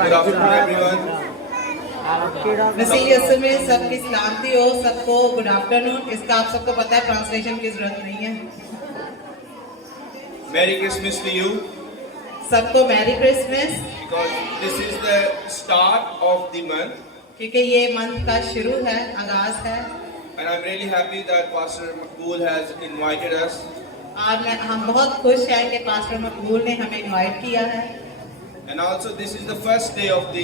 Good afternoon, everyone. मसीह यीशु में सबकी सलामती हो, सबको गुड आफ्टरनून। इसका आप सबको पता है, ट्रांसलेशन की जरूरत नहीं है। Merry Christmas to you, सबको merry Christmas, because this is the start of the month, क्योंकि ये मंथ का शुरू है, आगाज है। and I'm really happy that Pastor Makbul has invited us. और हम बहुत खुश हैं कि पास्टर मकबूल ने हमें इनवाइट किया है। And also, this is the first day of the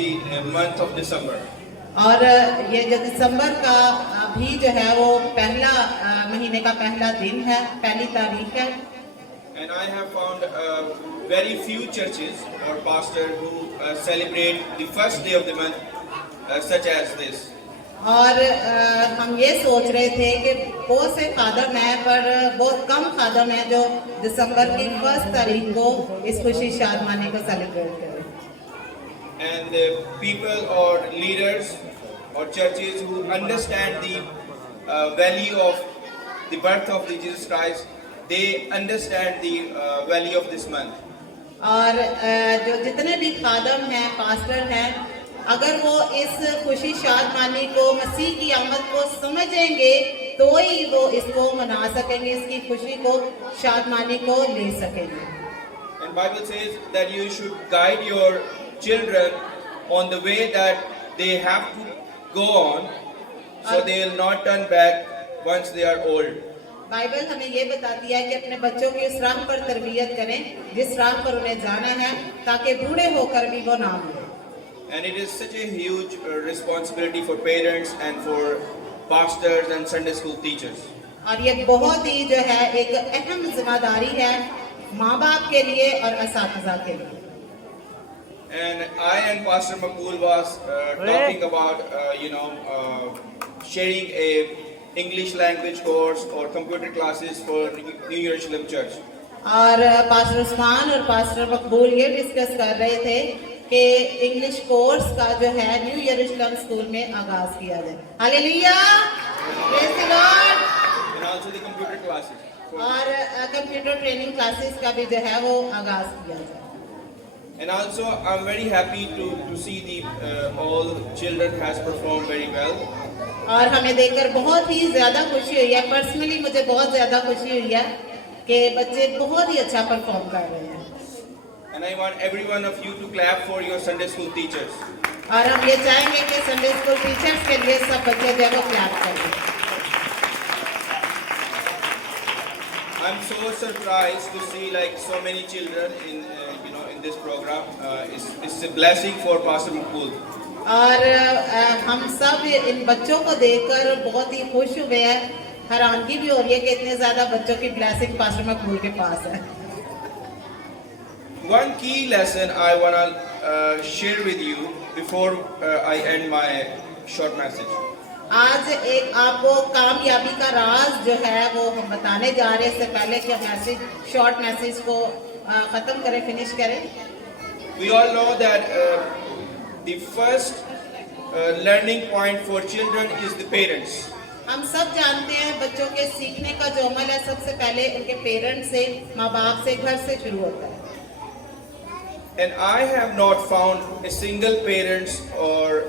month of December. और ये जो दिसंबर का भी जो है वो पहला महीने का पहला दिन है, पहली तारीख है। And I have found very few churches or pastors who celebrate the first day of the month such as this. और हम ये सोच रहे थे कि बहुत से खादम हैं, पर बहुत कम खादम हैं जो दिसंबर की फर्स्ट तारीख को इस खुशी शादमानी को सेलिब्रेट करें। And people or leaders or churches who understand the value of the birth of the Jesus Christ, they understand the value of this month. और जो जितने भी खादम हैं, पास्टर हैं, अगर वो इस खुशी शादमानी को, मसीह की आमद को समझेंगे तो ही वो इसको मना सकेंगे, इसकी खुशी को, शादमानी को ले सकेंगे। And Bible says that you should guide your children on the way that they have to go on, so they will not turn back once they are old. Bible हमें ये बताती है कि अपने बच्चों की उस राह पर तरबियत करें जिस राह पर उन्हें जाना है, ताकि बूढ़े होकर भी वो ना भूलें। And it is such a huge responsibility for parents and for pastors and Sunday school teachers. और ये बहुत ही जो है एक अहम जिम्मेदारी है माँ बाप के लिए और असातिज़ा के लिए। And I and Pastor Makbul was talking about sharing a English language course or computer classes for New Jerusalem Church. और पास्टर उस्मान और पास्टर मकबूल ये डिस्कस कर रहे थे कि इंग्लिश कोर्स का जो है न्यू यरूशलेम स्कूल में आगाज किया जाए। Hallelujah, praise the Lord. And also the computer classes. और कंप्यूटर ट्रेनिंग क्लासेस का भी जो है वो आगाज किया जाए। And also I'm very happy to see the all children has performed very well. और हमें देखकर बहुत ही ज्यादा खुशी हुई है, पर्सनली मुझे बहुत ज्यादा खुशी हुई है कि बच्चे बहुत ही अच्छा परफॉर्म कर रहे हैं। And I want every one of you to clap for your Sunday school teachers. और हम ये चाहेंगे कि संडे स्कूल टीचर्स के लिए सब बच्चे जो है वो क्लैप करें। I'm so surprised to see like so many children in in this program. It's a blessing for Pastor Makbul. और हम सब इन बच्चों को देखकर बहुत ही खुश हुए हैं, हैरानगी भी हो रही है कि इतने ज्यादा बच्चों की ब्लेसिंग पास्टर मकबूल के पास है। One key lesson I wanna share with you before I end my short message. आज एक आपको कामयाबी का राज जो है वो हम बताने जा रहे हैं, इससे पहले कि हम शॉर्ट मैसेज को खत्म करें, फिनिश करें। We all know that the first learning point for children is the parents. हम सब जानते हैं बच्चों के सीखने का जो अमल है सबसे पहले उनके पेरेंट्स से, माँ बाप से, घर से शुरू होता है। And I have not found a single parents or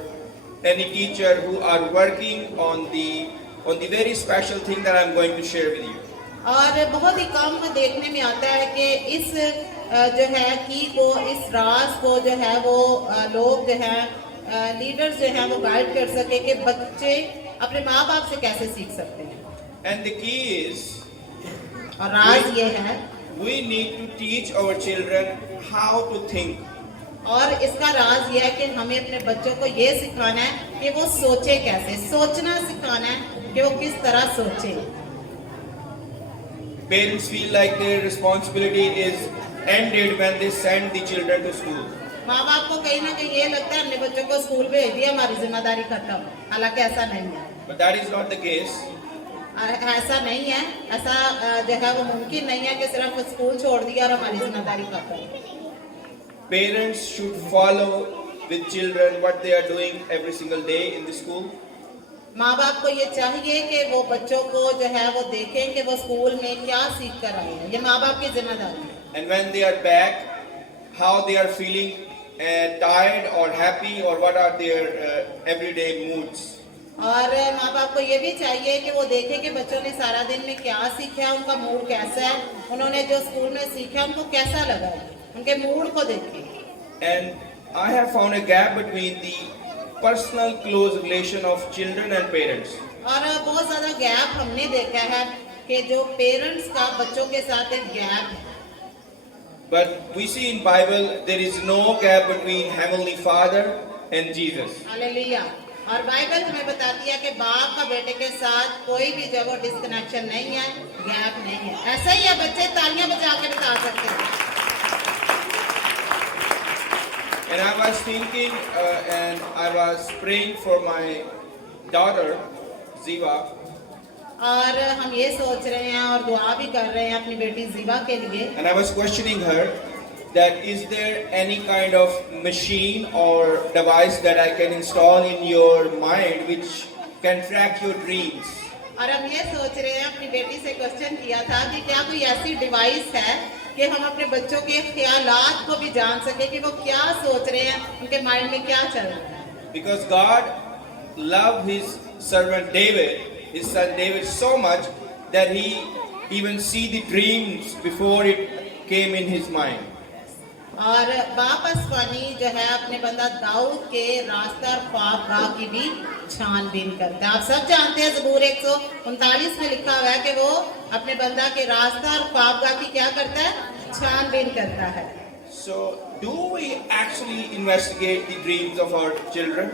any teacher who are working on the very special thing that I'm going to share with you. और बहुत ही कम देखने में आता है कि इस जो है की को, इस राज को जो है वो लोग जो है लीडर्स जो है वो गाइड कर सके कि बच्चे अपने माँ बाप से कैसे सीख सकते हैं। And the key is और राज ये है we need to teach our children how to think. और इसका राज ये है कि हमें अपने बच्चों को ये सिखाना है कि वो सोचे कैसे, सोचना सिखाना है कि वो किस तरह सोचे। Parents feel like their responsibility is ended when they send the children to school. माँ बाप को कहीं ना कहीं ये लगता है हमने बच्चों को स्कूल भेज दिया, हमारी जिम्मेदारी खत्म। हालांकि ऐसा नहीं है। But that is not the case. ऐसा नहीं है, ऐसा जो है वो मुमकिन नहीं है कि सिर्फ स्कूल छोड़ दिया और हमारी जिम्मेदारी खत्म। Parents should follow with children what they are doing every single day in the school. माँ बाप को ये चाहिए कि वो बच्चों को जो है वो देखें कि वो स्कूल में क्या सीख कर आए हैं, ये माँ बाप की जिम्मेदारी है। And when they are back, how they are feeling tired or happy, or what are their everyday moods. और माँ बाप को ये भी चाहिए कि वो देखे कि बच्चों ने सारा दिन में क्या सीखा, उनका मूड कैसा है, उन्होंने जो स्कूल में सीखा उनको कैसा लगा, उनके मूड को देखें. And I have found a gap between the personal close relation of children and parents. और बहुत ज़्यादा गैप हमने देखा है कि जो पेरेंट्स का बच्चों के साथ एक गैप है. But we see in Bible there is no gap between Heavenly Father and Jesus. Hallelujah. और बाइबल हमें बताती है कि बाप का बेटे के साथ कोई भी जो वो डिस्कनेक्शन नहीं है, गैप नहीं है. ऐसा ही है, बच्चे तालियां बजा के बता सकते हैं. And I was thinking and I was praying for my daughter Ziva. और हम ये सोच रहे हैं और दुआ भी कर रहे हैं अपनी बेटी जीवा के लिए. And I was questioning her that is there any kind of machine or device that I can install in your mind which can track your dreams. और हम ये सोच रहे हैं, अपनी बेटी से क्वेश्चन किया था कि क्या कोई ऐसी डिवाइस है कि हम अपने बच्चों के ख्यालात को भी जान सके कि वो क्या सोच रहे हैं, उनके माइंड में क्या चल रहा है. Because God loved his servant David, his son David, so much that he even see the dreams before it came in his mind. और वापस पानी जो है अपने बंदा दाऊद के रास्ता और ख्वाबगाह की भी छानबीन करता है. आप सब जानते हैं ज़बूर 139 में लिखा हुआ है कि वो अपने बंदा के रास्ता और ख्वाबगाह की क्या करता है, छानबीन करता है. So do we actually investigate the dreams of our children?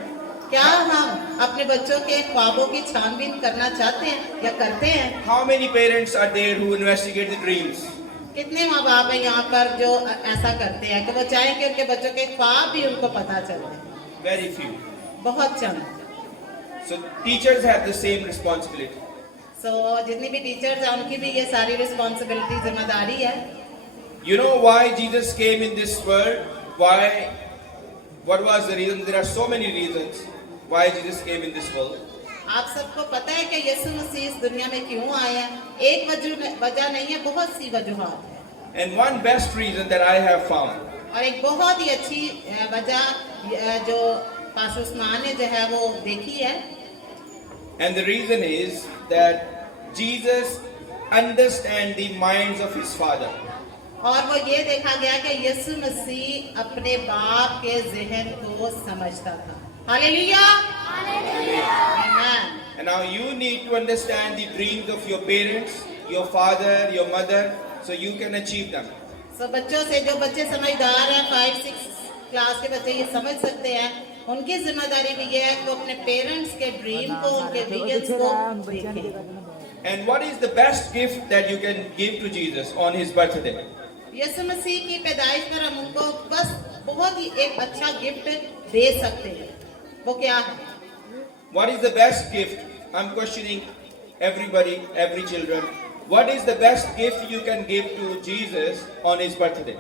क्या हम अपने बच्चों के ख्वाबों की छानबीन करना चाहते हैं या करते हैं? How many parents are there who investigate the dreams? कितने माँ बाप हैं यहाँ पर जो ऐसा करते हैं कि वो चाहें कि उनके बच्चों के ख्वाब भी उनको पता चले? Very few. बहुत चंद. So teachers have the same responsibility. जितनी भी टीचर्स हैं उनकी भी ये सारी रिस्पॉन्सिबिलिटी, जिम्मेदारी है. You know why Jesus came in this world? Why? What was the reason? There are so many reasons why Jesus came in this world. आप सबको पता है कि यीशु मसीह इस दुनिया में क्यों आए हैं? एक वजह नहीं है, बहुत सी वजूहात है. And one best reason that I have found. और एक बहुत ही अच्छी वजह जो पास्टर उस्मान ने जो है वो देखी है. And the reason is that Jesus understands the minds of his father. और वो ये देखा गया कि यीशु मसीह अपने बाप के ज़हन को समझता था. Hallelujah. Amen. And now you need to understand the dreams of your parents, your father, your mother, so you can achieve them. So बच्चों से जो बच्चे समझदार हैं, 5-6 क्लास के बच्चे ये समझ सकते हैं, उनकी जिम्मेदारी भी ये है कि वो अपने पेरेंट्स के ड्रीम को, उनके विजन्स को देखें. And what is the best gift that you can give to Jesus on his birthday? यीशु मसीह की पैदाइश पर हम उनको बस बहुत ही एक अच्छा गिफ्ट दे सकते हैं. वो क्या है? What is the best gift? I'm questioning everybody, every children. What is the best gift you can give to Jesus on his birthday?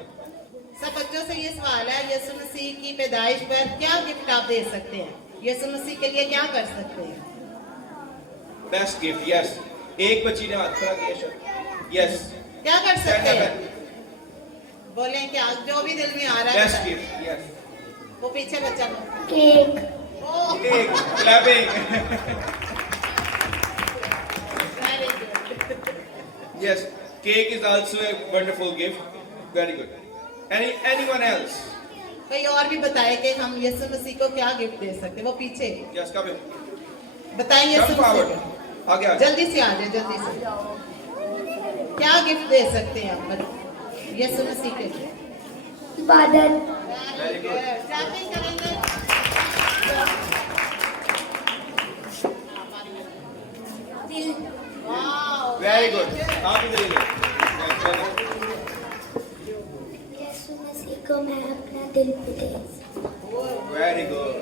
सब बच्चों से ये सवाल है, यीशु मसीह की पैदाइश पर क्या गिफ्ट आप दे सकते हैं? यीशु मसीह के लिए क्या कर सकते हैं? Best gift, yes. एक बच्ची ने हाथ खड़ा किया शायद. Yes. क्या कर सकते हैं? बोलें क्या, जो भी दिल में आ रहा है. Best gift, yes. वो पीछे बच्चा को. Cake. Cake, clapping. Very good. Yes, cake is also a wonderful gift. Very good. Anyone else? कोई और भी बताए कि हम यीशु मसीह को क्या गिफ्ट दे सकते हैं? वो पीछे Yes, come in. बताएं यीशु Come forward. मसीह. आगे आ. जल्दी से आ जाए, जल्दी से. क्या गिफ्ट दे सकते हैं आप यीशु मसीह के लिए? बादल. Very good. Clapping करेंगे. दिल. Wow, Very good. आप इधर इधर. यीशु मसीह को मैं अपना दिल पे दे. Very good.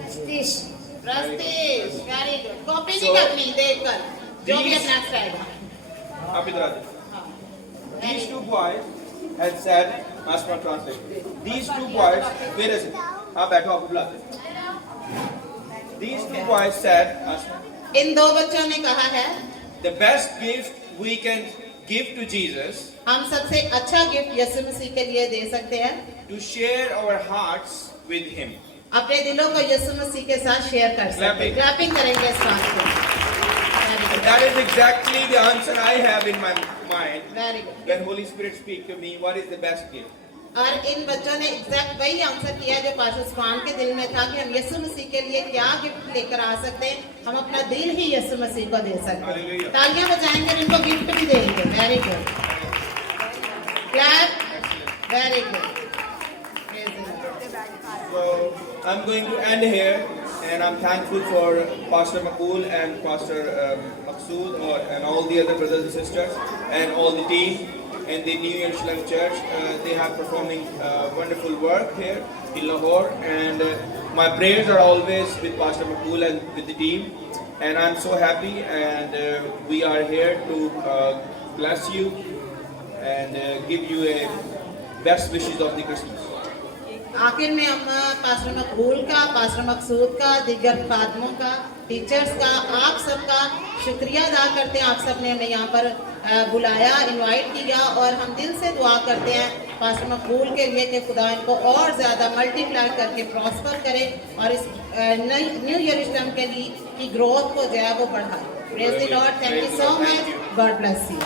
मस्तिष्क. प्रस्तीश, very good. कॉपी नहीं So, करनी देखकर, जो भी these- अपना अच्छा आएगा. आप इधर आ जाओ. हाँ. These two boys had said, Master translate. These two boys, where is it? आप बैठो, आपको बुलाते हैं. These two boys said, Master, इन दो बच्चों ने कहा है, the best gift we can give to Jesus हम सबसे अच्छा गिफ्ट यीशु मसीह के लिए दे सकते हैं to share our hearts with Him. अपने दिलों को यीशु मसीह के साथ शेयर कर सकते हैं। Clapping. क्लैपिंग करेंगे इस बात को। And that is exactly the answer I have in my mind. Very good. When Holy Spirit speak to me, what is the best gift? और इन बच्चों ने एग्जैक्ट वही आंसर किया जो पास्टर उस्मान के दिल में था कि हम यीशु मसीह के लिए क्या गिफ्ट लेकर आ सकते हैं। हम अपना दिल ही यीशु मसीह को दे सकते हैं। Hallelujah. तालियां बजाएंगे और इनको गिफ्ट भी देंगे। Very good. Clap. Very good. So I'm going to end here, and I'm thankful for Pastor Makul and Pastor Maksood and all the other brothers and sisters and all the team in the New Jerusalem Church. They have performing wonderful work here in Lahore, and my prayers are always with Pastor Makul and with the team. And I'm so happy, and we are here to bless you and give you a best wishes of the Christmas. आखिर में हम pastor मकबूल का, pastor मकसूद का, दिग्गज खादमों का, teachers का, आप सबका शुक्रिया अदा करते हैं। आप सब ने हमें यहाँ पर बुलाया, इनवाइट किया, और हम दिल से दुआ करते हैं पास्टर मकबूल के लिए कि खुदा इनको और ज़्यादा मल्टीप्लाई करके प्रॉस्पर करे और इस न्यू यरूशलेम के लिए की ग्रोथ को जो है वो बढ़ाए। Praise the Lord. Thank you so much. God bless you.